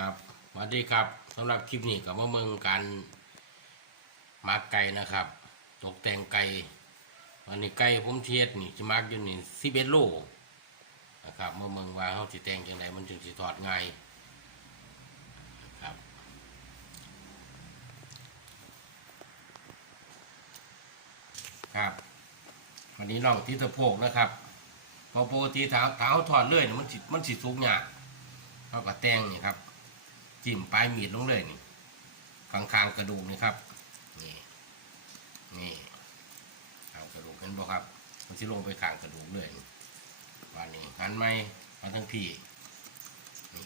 ครับสวัสดีครับสำหรับคลิปนี้กับว่าเมืองการมักไก่นะครับ ตกแต่งไก่วันนี้ไก่ผมเทียดนี่จะมักอยู่นี่สิบเอ็ดโลนะครับเมื่อเมืองว่าเขาสิแต่งจังไดมันจึงสิถอดง่ายครับครับ วันนี้น้องที่ตะโพกนะครับพอปกติเท้าเท้าถอดเลื่อยมันสิมันสิสูงยากเขาก็แต่งนี่ครับ จิ้มปลายมีดลงเลยนี่ข้างๆกระดูกนี่ครับนี่นี่ข้างกระดูกเห็นบ่ครับมันสิลงไปข้างกระดูกเลยวันนี้หันไม้มาทั้งพี่นี่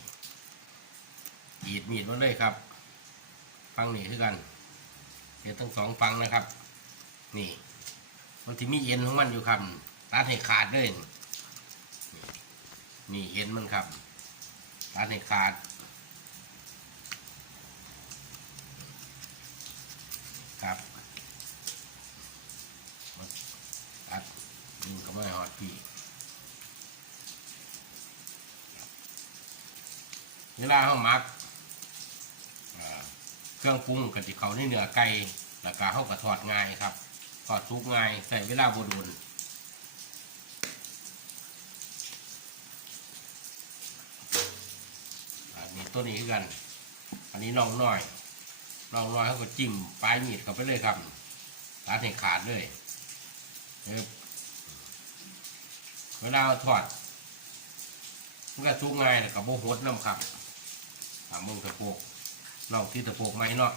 กรีดมีดมาเลยครับฟังนี่คือกันเดี๋ยวทั้งสองฟังนะครับ นี่มันที่มีเอ็นของมันอยู่ครับตัดให้ขาดเลยนี่นี่เอ็นมันครับตัดให้ขาด ครับตัดดึงเข้ามาให้หอดพี่เวลาเขาหมักเครื่องปรุงกับที่เขาในเนื้อไก่แล้วก็เขาก็ทอดง่ายครับทอดทุกง่ายใส่เวลาบดุนอันนี้ตัวนี้คือกัน อันนี้น้องน้อย น้องน้อยเขาก็จิ้มปลายมีดเข้าไปเลยครับตัดให้ขาดเลยครับเวลาเอาทอดมันก็ทุกง่ายแล้วก็โบหดน้ำครับถามมึงตะโพกนองที่ตะโพกไหมเนาะ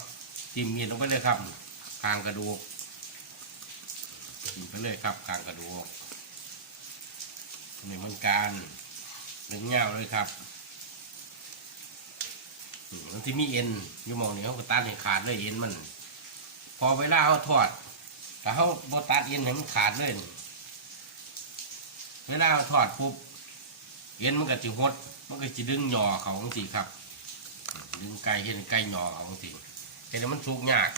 จิ้มมีดลงไปเลยครับคางกระดูกจิ้มไปเลยครับคางกระดูกนี่มันการดึงเงาเลยครับ มันที่มีเอ็นอยู่มองนี้เขาก็ตัดให้ขาดเลยเอ็นมัน พอเวลาเขาทอดแต่เขาบตัดเอ็นให้มันขาดเลยเวลาเขาทอดปุ๊บเอ็นมันก็จะหด มันก็จะดึงหย่อเขาของสีครับ ดึงไก่เห็นไก่หย่อเขาของสีแต่เดี๋ยมันสุกยาก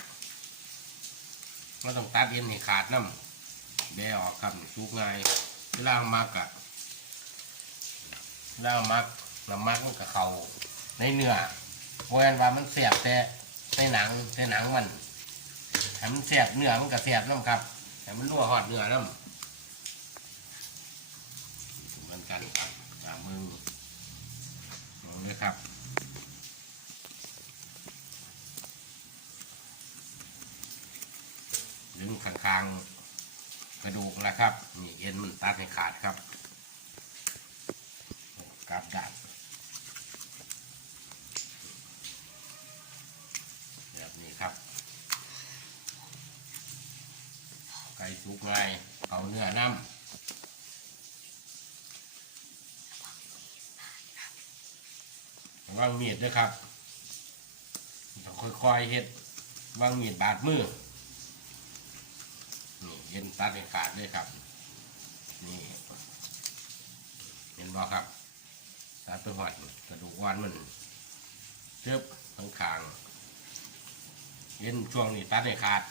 มันต้องตัดเอ็นให้ขาดน้ำแบะออกครับสุกง่ายเวลาเอามักอะเวลาเอามักน้ำมักมันก็เขาในเนื้อ โวยนว่ามันเสียบแต่ในหนังในหนังมันให้มันเสียบเนื้อมันก็เสียบน้ำครับให้มันนัวหอดเนื้อน้ำมือนกันครับตามมือลงเลยครับดึงข้างๆกระดูกนะครับนี่เอ็นมันตัดให้ขาดครับกราบดาบ แบบนี้ครับ ไก่สุกไงเอาเนื้อน้ำวางมีดด้วยครับต้องค่อยๆเฮ็ดวางมีดบาดมือ นี่เย็นตัดให้ขาดเลยครับ นี่ เห็นบ่ครับตัดไปหอดกระดูกอ่อนมันเจ็บข้างขางๆเย็นช่วงนี้ตัดให้ขาด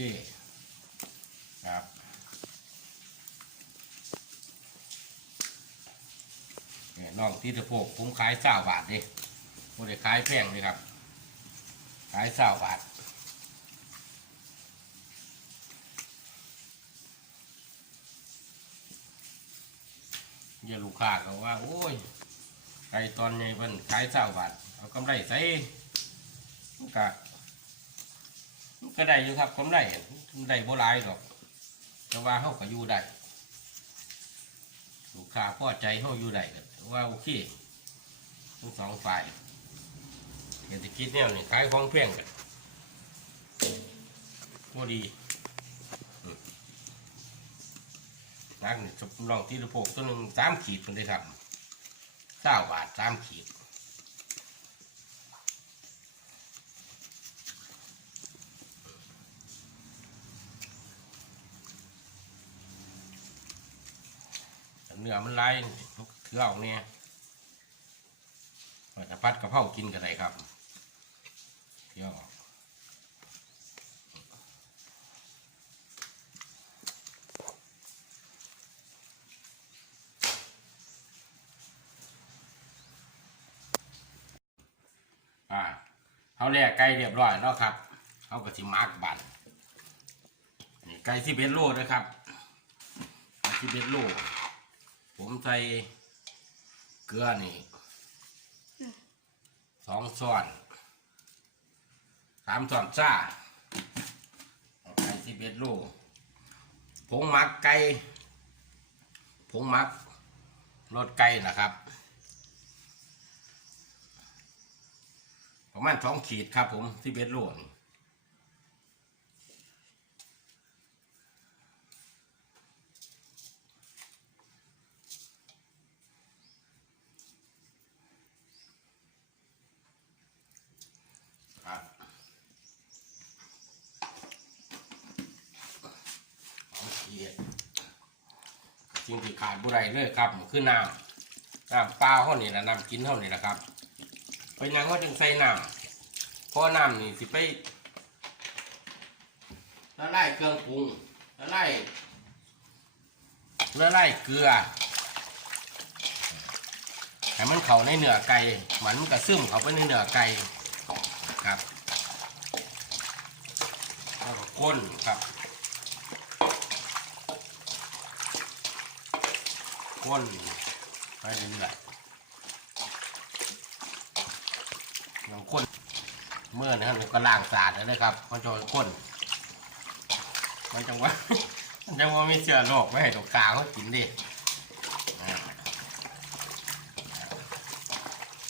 เคครับเนี่ยน้องที่ตะโพกผมขายเศร้าบาทดิผมได้ขายแพงเลยครับ ขายเศร้าบาทเยลูกค้าก็ว่า โอ้ยไก่ตอนไงเพิ่นขายเศร้าบาทเอากำไรใส่ก็ ก็ได้อยู่ครับผมได้ได้โบ่หลายหรอกแต่ว่าเขาก็อยู่ได้ลูกค้าพอใจเขาอยู่ได้ก็ถือว่าโอเคทั้งสองฝ่ายเศรษฐกิจเนี่ยนี่ขายของแพงกันบ่ดีนักนี่ลองที่ระโพกตัวหนึ่งสามขีดเป็นเลยครับเก้าบาทสามขีด เนื้อมันไลายถือเอาเนี่ยว่าจะพัดกระเพรากินกันได้ครับเที่ยวอ่าเขาแลกไก่เรียบร้อยแล้วครับเขาก็สิมาร์กบันนี่ไก่ที่เป็นโลนะครับที่เป็นโล ผมใส่เกลือนี่สองช้อนสามช้อนจ้าเอาไก่ที่เป็นโลผงหมักไก่ผงหมักรสไก่นะครับ ประมาณสองขีดครับผมที่เบ็ดโลนครับสองขีด สิ่งที่ขาดบุไรเลยครับคือน้ำน้ำปลาเท่านี้นะน้ำกินเท่านี้นะครับไปยังว่าจึงใส่น้ำเพราะน้ำนี่สิไปละลายเครื่องปรุงละลายละลายเกลือให้มันเข้าในเนื้อไก่มันกระซึมเข้าไปในเนื้อไก่ครับแล้วก็ก้นครับ ก้นไปเรื่อยๆอย่างข้นเมื่อนะครับก็ล่างสะอาดแล้วนะครับมันจะข้นมันจังว่ามันจังว่ามีเชื้อโรคไม่ให้ตัวกาเขากินดิ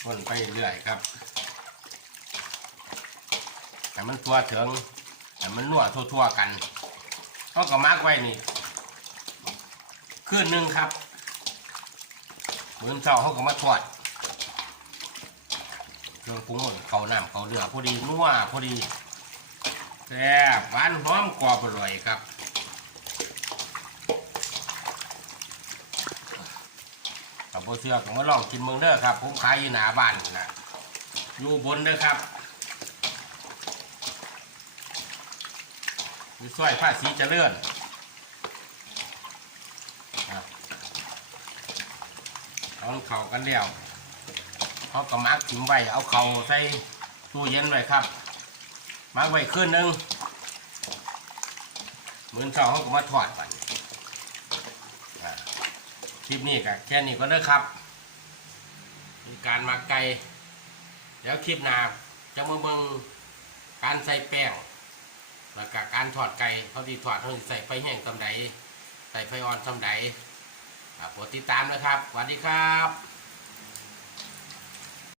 ข้นไปเรื่อยครับ แต่มันทั่วถึงแต่มันนัวทั่วๆกันเขาก็มากไว้นี่คืนหนึ่งครับ มื้อเช้าเขาก็มาทอดเครื่องปรุงเขาน้ำเขาเลือพอดีนัวพอดีแซ่บหวานหอมกรอบอร่อยครับกับโบเสือก็มาลองกินเมืองเด้อครับ ผมขายอยู่หนาบ้านนะอยู่บนเด้อครับอยู่ซอยผ้าสีเจริญครับ เอาเขากันเดียวเขาก็มักถึงไว้เอาเขาใส่ตู้เย็นไว้ครับมักไว้คืนหนึงเหมือนเขาเขาก็มาทอดไปคลิปนี้ก็แค่นี้ก็เลิกครับมีการมักไก่เดี๋ยวคลิปหน้าจะมาเบิ่งการใส่แป้งแล้วก็การทอดไก่เขาที่ทอดเขาใส่ไฟแห้งตำใดใส่ไฟอ่อนตำใด อ่าโปรดติดตามนะครับสวัสดีครับ